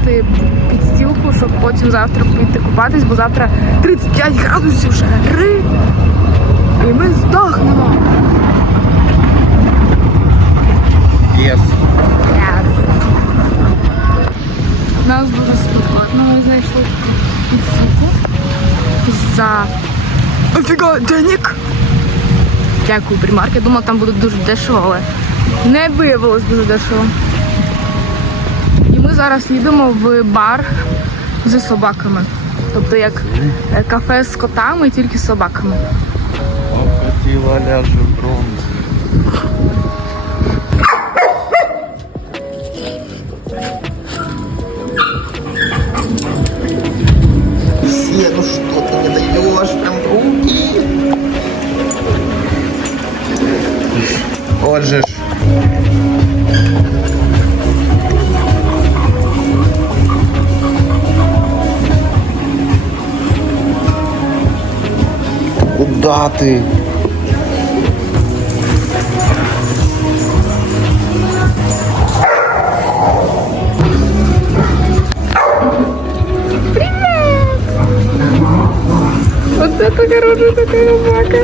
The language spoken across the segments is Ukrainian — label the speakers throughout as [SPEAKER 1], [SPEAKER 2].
[SPEAKER 1] накинути підстілку, щоб потім завтра піти купатись, бо завтра 35 градусів жари. І ми здохнемо.
[SPEAKER 2] Yes.
[SPEAKER 1] Нас дуже спекотно. Ми знайшли підстілку за офіга денег. Дякую, примарк. Я думала, там буде дуже дешево, але не виявилось дуже дешево. Зараз їдемо в бар зі собаками. Тобто як е, кафе з котами, тільки з собаками.
[SPEAKER 2] Окатила ляже бронз. Ты? Вот
[SPEAKER 1] это хорошая такая собака.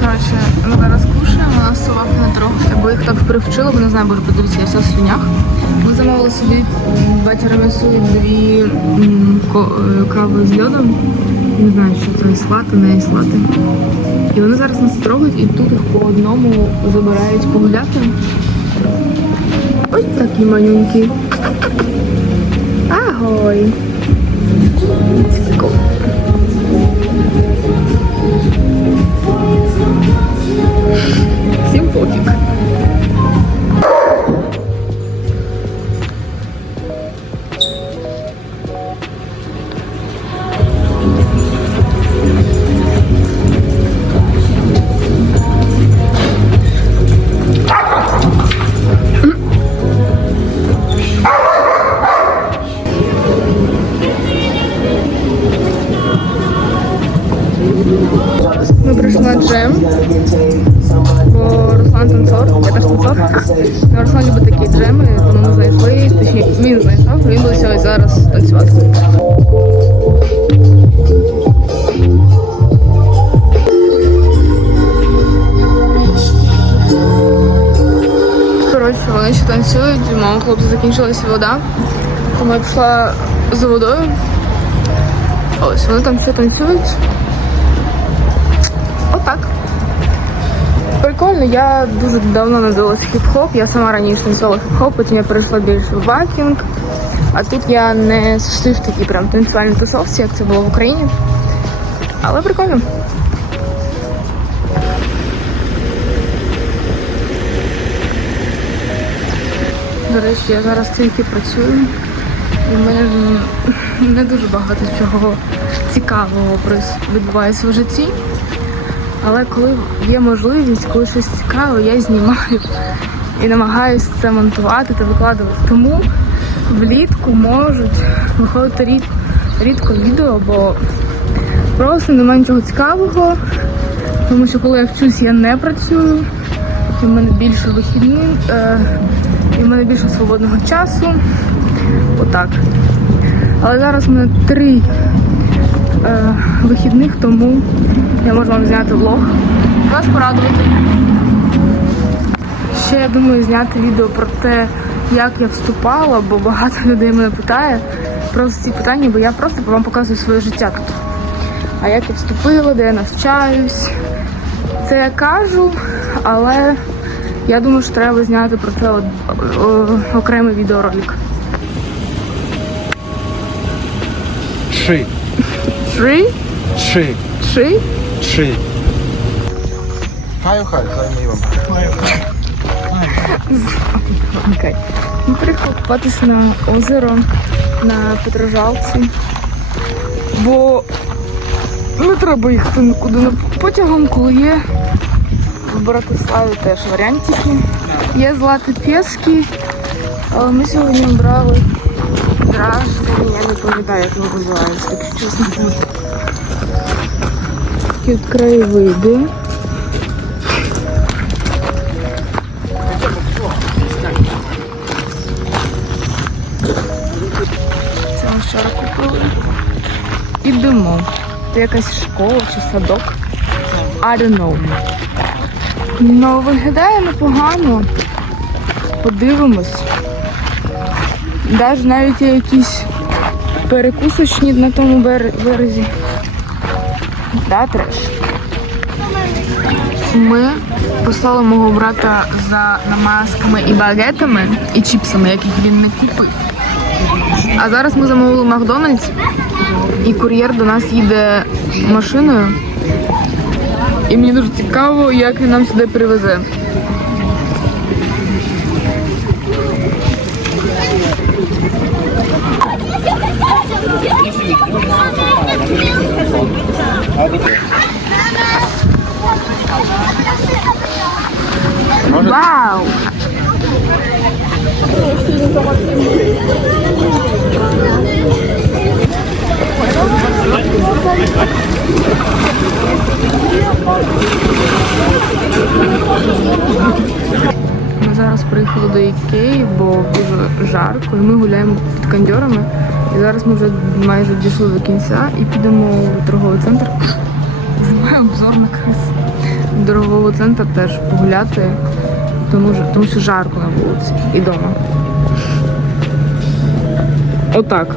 [SPEAKER 1] Коротше, ми зараз кушаємо, у нас собак не трогає, бо їх так привчили, бо не знаю, боже, подивіться, я вся в слюнях. Ми замовили собі два тірамісу і дві е, кави з льодом. Не знаю, що це слати, не слати. І вони зараз нас трогають і тут їх по одному забирають погуляти. Ось такі манюнькі. Агой! Всім пофіг. Коротше, вони ще танцюють, у мого хлопця закінчилася вода, тому я пішла за водою. Ось вони там ще танцюють. Отак. Прикольно, я дуже давно не дивилась хіп-хоп. Я сама раніше танцювала хіп-хоп, потім я перейшла більше в бакінг. А тут я не стою в такій прям танцювальній тусовці, як це було в Україні. Але прикольно. До речі, я зараз тільки працюю. І в мене не дуже багато чого цікавого відбувається в житті. Але коли є можливість, коли щось цікаве, я знімаю і намагаюся це монтувати та викладувати. Тому влітку можуть виходити рід, рідко відео, бо просто немає нічого цікавого. Тому що коли я вчусь, я не працюю. І в мене більше вихідних, е, і в мене більше свободного часу. Отак. Але зараз в мене три е, вихідних, тому я можу вам зняти влог. Вас порадувати. Ще я думаю зняти відео про те, як я вступала, бо багато людей мене питає про ці питання, бо я просто вам показую своє життя тут. А як я вступила, де я навчаюсь. Це я кажу, але я думаю, що треба зняти про це окремий відеоролик.
[SPEAKER 2] Ши. Ши.
[SPEAKER 1] три.
[SPEAKER 2] Ши. Хаю хай, займи вам.
[SPEAKER 1] Окей. Ми приїхали купатися на озеро на Петрожалці. Бо не треба їхати нікуди на потягом, коли є в Братиславі теж варіантики. Є златі пєски, але ми сьогодні брали драждені, я не пам'ятаю, як вони називаються, якщо чесно. Такі краєвиди. Ідемо. Це якась школа чи садок. I don't know. Ну, виглядає непогано. Подивимось. Даже навіть є якісь перекусочні на тому бер- березі. Да, треш. Ми послали мого брата за намазками і багетами і чіпсами, яких він не купив. А зараз ми замовили Макдональдс, і кур'єр до нас їде машиною. І мені дуже цікаво, як він нам сюди привезе. Вау! Ми зараз приїхали до Ікеї, бо дуже жарко, і ми гуляємо під кондьорами. І зараз ми вже майже дійшли до кінця і підемо в торговий центр. Знімаю обзор на крис. В торговий центр теж погуляти, тому, тому що жарко на вулиці і вдома. Отак.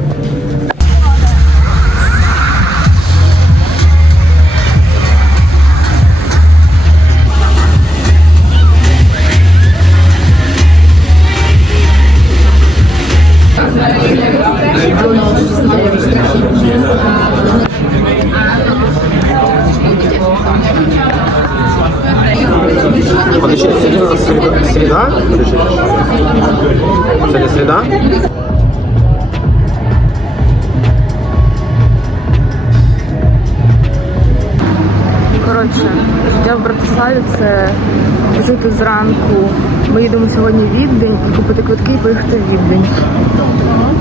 [SPEAKER 1] жити зранку. Ми їдемо сьогодні Віддень і купити квитки і поїхати в Віддень.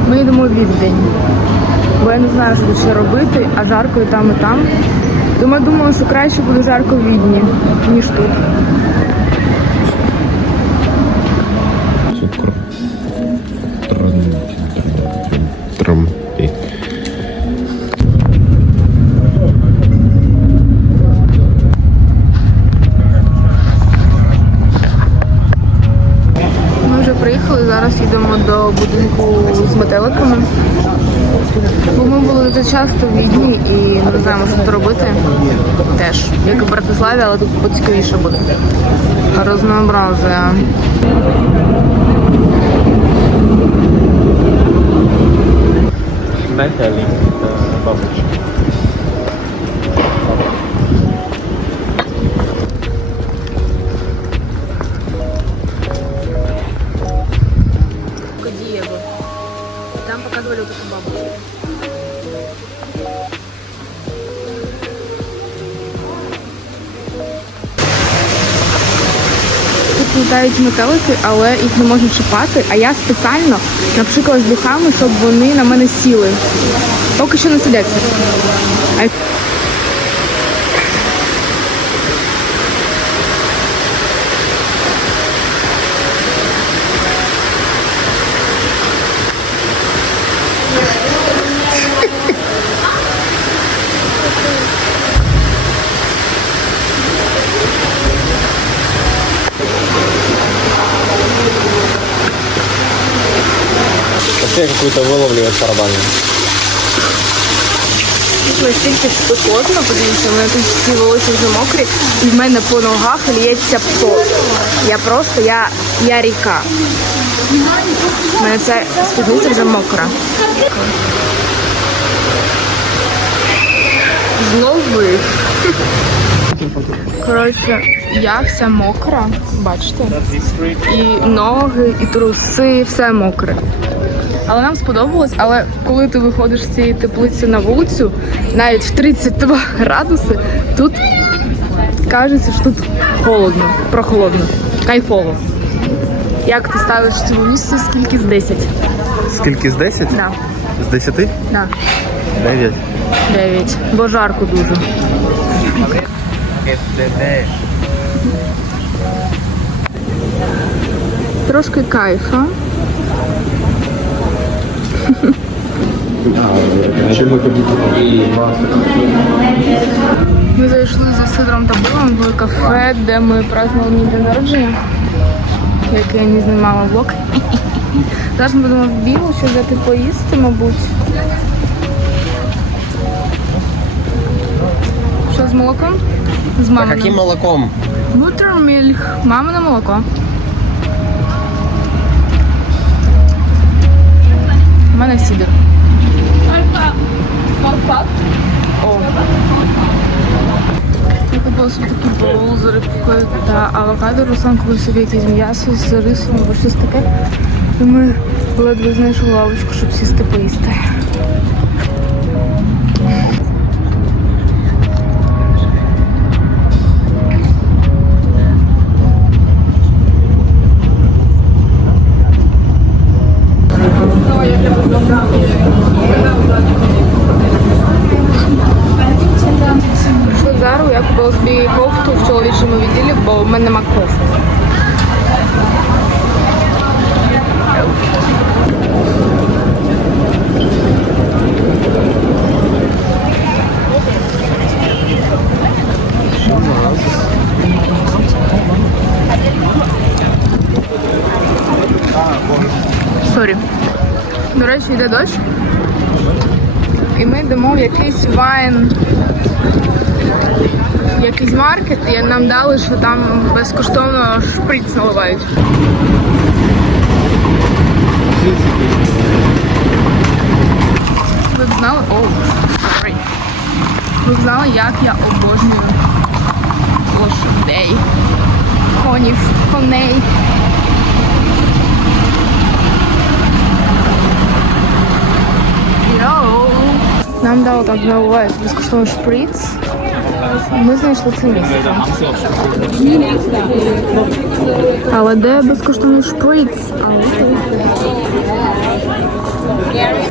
[SPEAKER 1] Ми їдемо в Віддень. Бо я не знаю, що ще робити, а жарко і там, і там. Тому я думала, що краще буде жарко в Відні, ніж тут. До будинку з метеликами. Бо ми були дуже часто в Відні і не знаємо, що тут робити. Теж, як і в Братиславі, але тут поцікавіше буде. Рознообразує.
[SPEAKER 2] Дайте
[SPEAKER 1] літають метелики, але їх не можна чіпати. А я спеціально напшикала з духами, щоб вони на мене сіли. Поки що не сидяться.
[SPEAKER 2] Вообще какую-то выловливать барабаны.
[SPEAKER 1] Настільки спекотно, подивіться, у мене тут всі волосся вже мокрі, і в мене по ногах лється пот. Я просто, я, я ріка. У мене ця спідниця вже мокра. Злови. Коротше, я вся мокра, бачите? І ноги, і труси, все мокре. Але нам сподобалось, але коли ти виходиш з цієї теплиці на вулицю, навіть в 32 градуси, тут кажеться, що тут холодно, прохолодно, кайфово. Як ти ставиш цьому місцю, скільки з 10?
[SPEAKER 2] Скільки з 10?
[SPEAKER 1] Да,
[SPEAKER 2] З 10?
[SPEAKER 1] да,
[SPEAKER 2] 9.
[SPEAKER 1] 9. Бо жарко дуже. Трошки кайфа. Ми зайшли за Сидром та Бивом в кафе, де ми празднували мій день народження, який я не знімала влог. Зараз ми будемо в білу, що взяти поїсти, мабуть. Що з молоком? З маминим.
[SPEAKER 2] Каким молоком?
[SPEAKER 1] Бутермільк. Мамине молоко. У мене сідер. О. Я купила собі такі з та авокадо. Руслан купив собі якесь м'ясо з рисом або щось таке. І ми ледве знайшли лавочку, щоб сісти поїсти. Сорі. До речі, йде дощ. І ми йдемо в якийсь вайн якийсь маркет, і нам дали, що там безкоштовно шприц наливають. Ви б знали? О. Ви б знали, як я обожнюю лошадей, конів, коней. Нам дали так наливають безкоштовний шприц. Ми знайшли це місце. Але де безкоштовний шприц?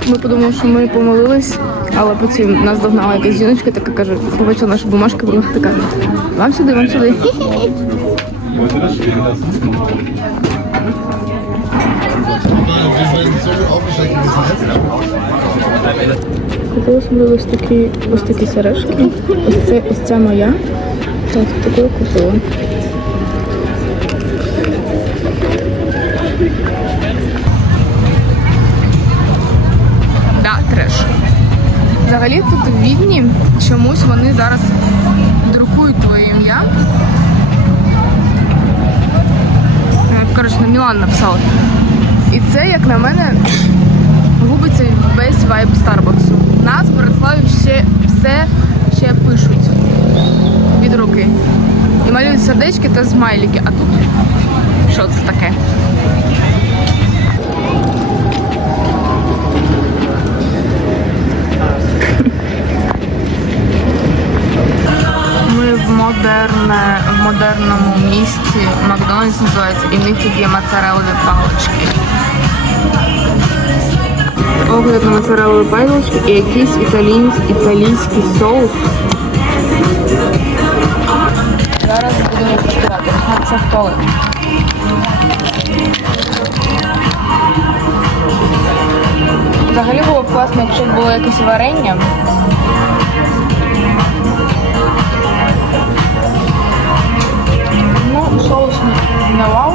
[SPEAKER 1] Ми подумали, що ми помилились, але потім нас догнала якась жіночка, така каже, побачила нашу бумажку, вона така, вам сюди, вам сюди. Купила собі ось такі, ось такі сережки. Ось це ось ця моя. Так, таку купила. Да, треш. Взагалі тут в Відні чомусь вони зараз друкують твоє ім'я. Е, Коротше, на Мілан написали. І це, як на мене, губиться весь вайб Старбаксу. У нас в Братславі ще все ще пишуть від руки. І малюють сердечки та смайлики. А тут що це таке? Ми в модерне, в модерному місті Макдональдс називається, і в них тут є моцарелові палички. Огляд на моцарелові палички і якийсь італійський, соус. Зараз будемо куштувати. Це туалет. Взагалі було б класно, якщо б було якесь варення. Ну, соус не вау.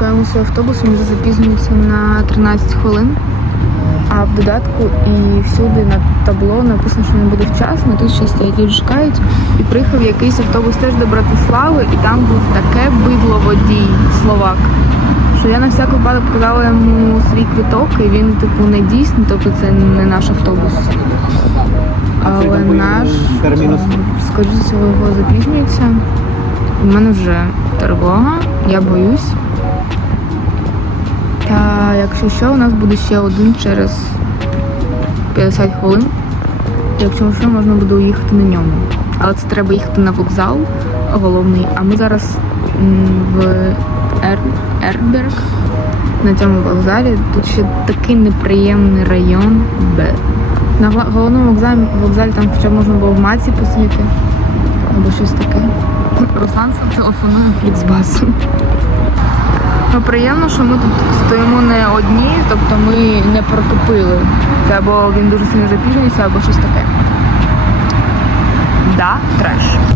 [SPEAKER 1] Коротше, чекаємо свій автобус, він вже запізнюється на 13 хвилин. А в додатку і всюди на табло написано, що він буде вчасно. Тут ще стоять люди чекають. І приїхав якийсь автобус теж до Братислави, і там був таке бидло водій словак. Що я на всяк випадок показала йому свій квиток, і він, типу, не дійсний, тобто це не наш автобус. Але наш,
[SPEAKER 2] Термінус.
[SPEAKER 1] скоріше всього, його запізнюється. У мене вже тривога, я боюсь. Якщо що, у нас буде ще один через 50 хвилин. Якщо що, можна буде уїхати на ньому. Але це треба їхати на вокзал головний. А ми зараз в Ер... Ерберг на цьому вокзалі. Тут ще такий неприємний район. На головному вокзалі, вокзалі там хоча б можна було в маці посидіти. або щось таке. Руслан телефонує Фліксбасу. Ну, приємно, що ми тут стоїмо не одні, тобто ми не прокупили. Це або він дуже сильно запізнюється, або щось таке. Да, треш.